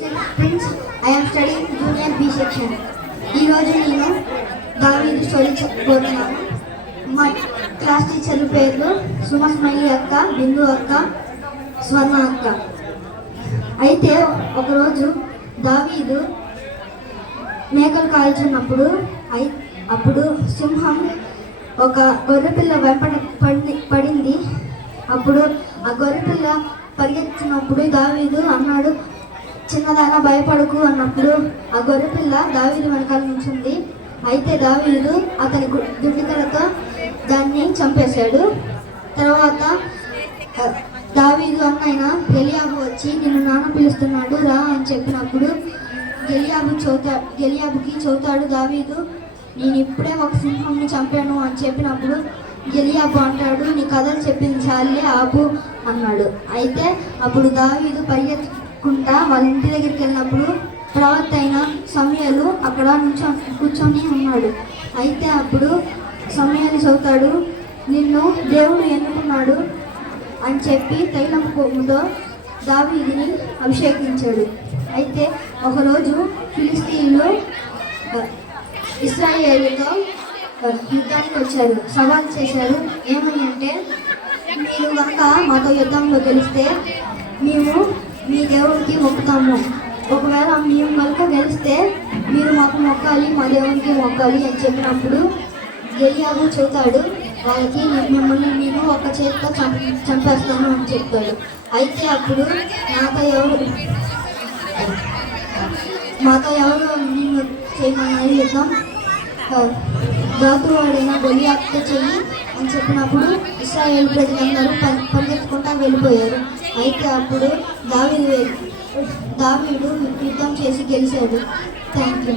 Prince, I am studying junior B section. ఈ రోజు నేను దావీదు స్టోరీ చెప్పబోతున్నాను. మా క్లాస్ టీచర్ల పేర్లు సుమస్మైలి అక్క, బిందు అక్క, స్వర్ణ అక్క. అయితే ఒకరోజు దావీదు మేకలు కాల్చున్నప్పుడు అప్పుడు సింహం ఒక గొర్రెపిల్ల వెంపట పడింది. అప్పుడు ఆ గొర్రెపిల్ల పరిగెత్తినప్పుడు దావీదు అన్నాడు, చిన్నదానా భయపడకు అన్నప్పుడు ఆ గొర్రెపిల్ల దావీదు వెనకాల నుంచింది. అయితే దావీదు అతని దుడ్డికలతో దాన్ని చంపేశాడు. తర్వాత దావీదు అన్నైన గెలియాబు వచ్చి నిన్ను నాన్న పిలుస్తున్నాడు రా అని చెప్పినప్పుడు గెలియాబుకి చెబుతాడు దావీదు, నేను ఇప్పుడే ఒక సింహంని చంపాను అని చెప్పినప్పుడు గెలియాబు అంటాడు, నీ కథలు చెప్పింది చాలే ఆపు అన్నాడు. అయితే అప్పుడు దావీదు పరిగెత్తుకుంటా వాళ్ళ ఇంటి దగ్గరికి వెళ్ళినప్పుడు ప్రవక్త అయిన సమూయేలు అక్కడ కూర్చొని ఉన్నాడు. అయితే అప్పుడు సమూయేలు చెబుతాడు, నిన్ను దేవుడు ఎన్నుకున్నాడు అని చెప్పి తైలం కొమ్ముతో దావీదుని అభిషేకించాడు. అయితే ఒకరోజు ఫిలిస్తీయులు ఇశ్రాయేలుతో యుద్ధానికి వచ్చారు, సవాల్ చేశారు. ఏమని అంటే, మీరు కనుక మాతో యుద్ధంలో గెలిస్తే మేము మీ దేవుడికి మొక్కుతాము, ఒకవేళ మేము కనుక గెలిస్తే మీరు మాకు మొక్కాలి, మా దేవుడికి మొక్కాలి అని చెప్పినప్పుడు గెలియాబు చెబుతాడు వాళ్ళకి, మిమ్మల్ని నేను ఒక చేతితో చంపేస్తాను అని చెప్తాడు. అయితే అప్పుడు మాతో ఎవరు నిన్ను చేయమన్నారు యుద్ధం, జాతువాడైన గొలియాతుతో చెయ్యి అని చెప్పినప్పుడు ఇశ్రాయేలు ప్రజలందరూ పరిగెత్తుకుంటా వెళ్ళిపోయారు. అయితే అప్పుడు దావీదు యుద్ధం చేసి గెలిచాడు. Thank you.